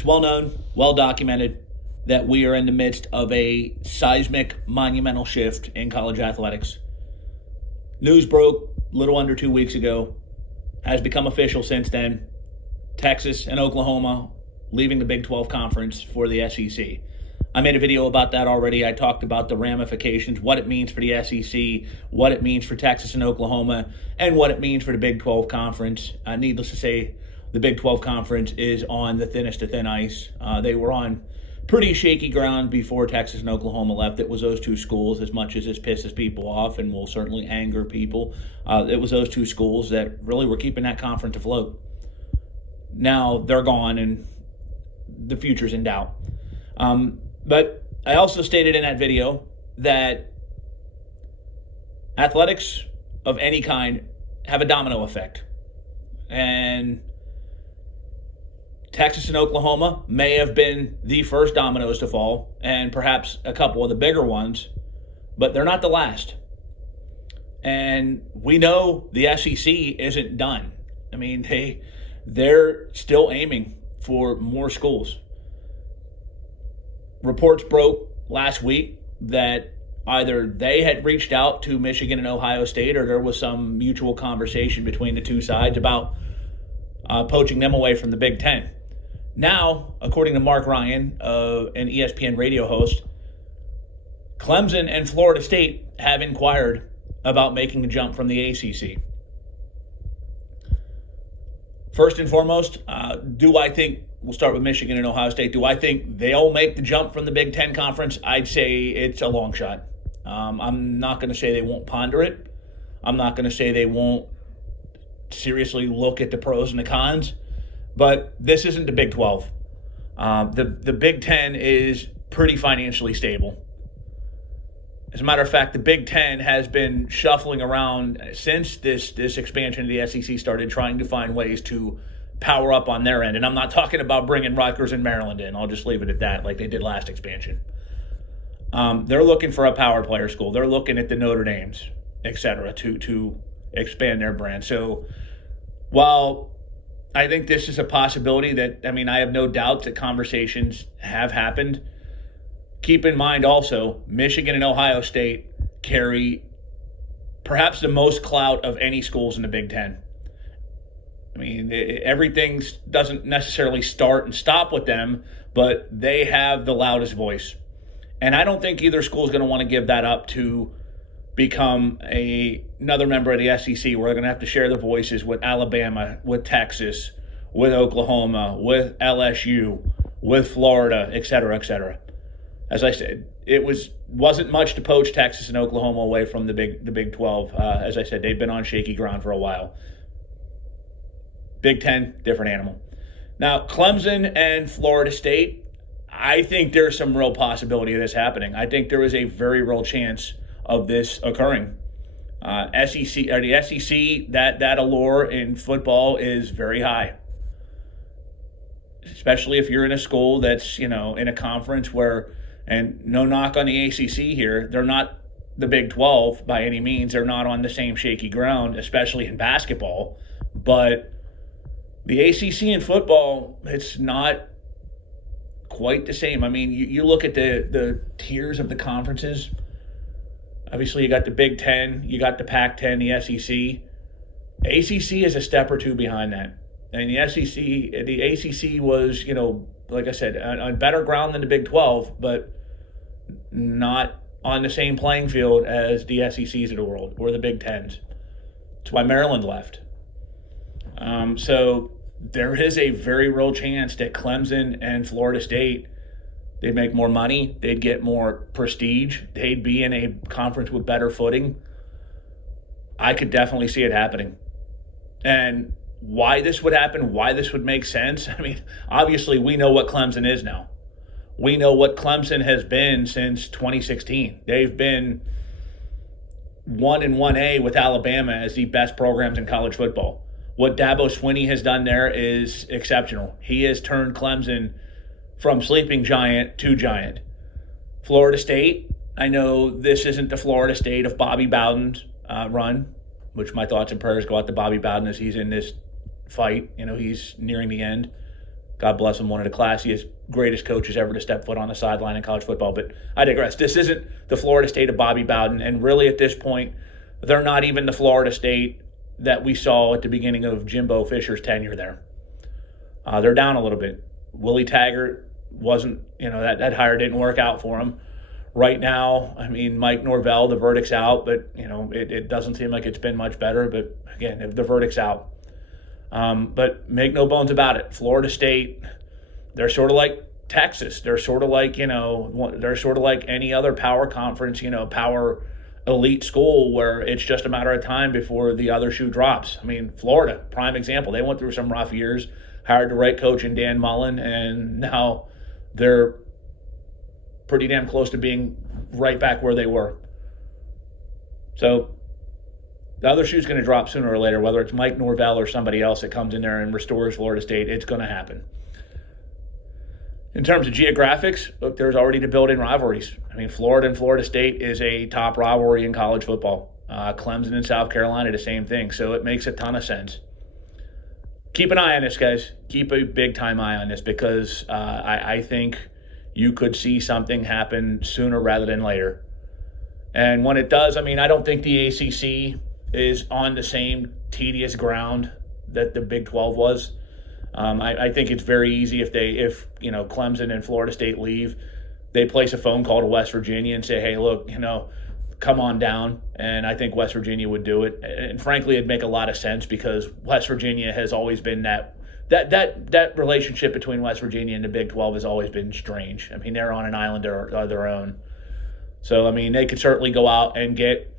It's well known, well documented that we are in the midst of a seismic, monumental shift in college athletics. News broke a little under 2 weeks ago, has become official since then. Texas and Oklahoma leaving the Big 12 conference for the SEC. I made a video about that already. I talked about the ramifications, what it means for the SEC, what it means for Texas and Oklahoma, and what it means for the Big 12 conference. Needless to say, the Big 12 conference is on the thinnest of thin ice. They were on pretty shaky ground before Texas and Oklahoma left. It was those two schools, as much as this pisses people off and will certainly anger people. It was those two schools that really were keeping that conference afloat. Now they're gone and the future's in doubt. But I also stated in that video that athletics of any kind have a domino effect. And Texas and Oklahoma may have been the first dominoes to fall, and perhaps a couple of the bigger ones, but they're not the last. And we know the SEC isn't done. I mean, they're still aiming for more schools. Reports broke last week that either they had reached out to Michigan and Ohio State, or there was some mutual conversation between the two sides about poaching them away from the Big Ten. Now, according to Mark Ryan, an ESPN radio host, Clemson and Florida State have inquired about making the jump from the ACC. First and foremost, do I think, we'll start with Michigan and Ohio State, do I think they'll make the jump from the Big Ten Conference? I'd say it's a long shot. I'm not going to say they won't ponder it. I'm not going to say they won't seriously look at the pros and the cons. But this isn't the Big 12. The Big Ten is pretty financially stable. As a matter of fact, the Big Ten has been shuffling around since this expansion of the SEC started, trying to find ways to power up on their end. And I'm not talking about bringing Rutgers and Maryland in. I'll just leave it at that, like they did last expansion. They're looking for a power player school. They're looking at the Notre Dames, et cetera, to expand their brand. So while I think this is a possibility I have no doubt that conversations have happened. Keep in mind also, Michigan and Ohio State carry perhaps the most clout of any schools in the Big Ten. I mean, everything doesn't necessarily start and stop with them, but they have the loudest voice. And I don't think either school is going to want to give that up to become another member of the SEC. We're going to have to share the voices with Alabama, with Texas, with Oklahoma, with LSU, with Florida, et cetera, et cetera. As I said, it wasn't much to poach Texas and Oklahoma away from the Big 12. As I said, they've been on shaky ground for a while. Big Ten, different animal. Now, Clemson and Florida State, I think there's some real possibility of this happening. I think there is a very real chance of this occurring. The SEC, that allure in football is very high. Especially if you're in a school that's, in a conference where, and no knock on the ACC here, they're not the Big 12 by any means. They're not on the same shaky ground, especially in basketball. But the ACC in football, it's not quite the same. I mean, you look at the tiers of the conferences. Obviously, you got the Big Ten, you got the Pac-10, the SEC. ACC is a step or two behind that. And the ACC was, like I said, on better ground than the Big 12, but not on the same playing field as the SECs of the world or the Big Tens. That's why Maryland left. So there is a very real chance that Clemson and Florida State, they'd make more money, they'd get more prestige, they'd be in a conference with better footing. I could definitely see it happening. And why this would happen, why this would make sense, I mean, obviously we know what Clemson is now. We know what Clemson has been since 2016. They've been 1-1A with Alabama as the best programs in college football. What Dabo Swinney has done there is exceptional. He has turned Clemson from sleeping giant to giant. Florida State, I know this isn't the Florida State of Bobby Bowden's run, which my thoughts and prayers go out to Bobby Bowden as he's in this fight. He's nearing the end. God bless him, one of the classiest, greatest coaches ever to step foot on the sideline in college football. But I digress. This isn't the Florida State of Bobby Bowden, and really at this point, they're not even the Florida State that we saw at the beginning of Jimbo Fisher's tenure there. They're down a little bit. Willie Taggart wasn't, that hire didn't work out for him. Right now, I mean, Mike Norvell, the verdict's out, but, it doesn't seem like it's been much better. But, again, the verdict's out. But make no bones about it. Florida State, they're sort of like Texas. They're sort of like, they're sort of like any other power conference, power elite school where it's just a matter of time before the other shoe drops. I mean, Florida, prime example. They went through some rough years, hired the right coach in Dan Mullen, and now they're pretty damn close to being right back where they were. So the other shoe's going to drop sooner or later, whether it's Mike Norvell or somebody else that comes in there and restores Florida State. It's going to happen. In terms of geographics, look, there's already the built-in rivalries. I mean, Florida and Florida State is a top rivalry in college football. Clemson and South Carolina, the same thing. So it makes a ton of sense. Keep an eye on this, guys. Keep a big-time eye on this because I think you could see something happen sooner rather than later. And when it does, I mean, I don't think the ACC is on the same tedious ground that the Big 12 was. I think it's very easy if Clemson and Florida State leave, they place a phone call to West Virginia and say, hey, look, come on down. And I think West Virginia would do it. And frankly, it'd make a lot of sense because West Virginia has always been that relationship between West Virginia and the Big 12 has always been strange. I mean, they're on an island of their own. So, I mean, they could certainly go out and get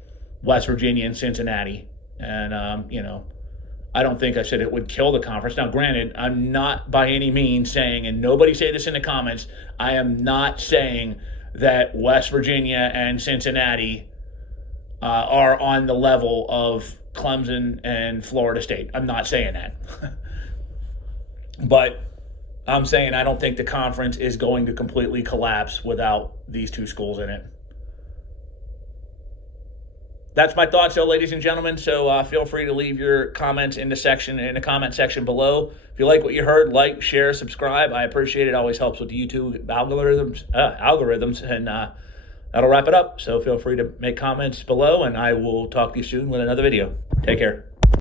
West Virginia and Cincinnati. And, I don't think I said it would kill the conference. Now, granted, I'm not by any means saying, and nobody say this in the comments, I am not saying that West Virginia and Cincinnati are on the level of Clemson and Florida State. I'm not saying that. But I'm saying I don't think the conference is going to completely collapse without these two schools in it. That's my thoughts, though, ladies and gentlemen. So feel free to leave your comments in the comment section below. If you like what you heard, like, share, subscribe. I appreciate it. It always helps with the YouTube algorithms, and that'll wrap it up. So feel free to make comments below, and I will talk to you soon with another video. Take care.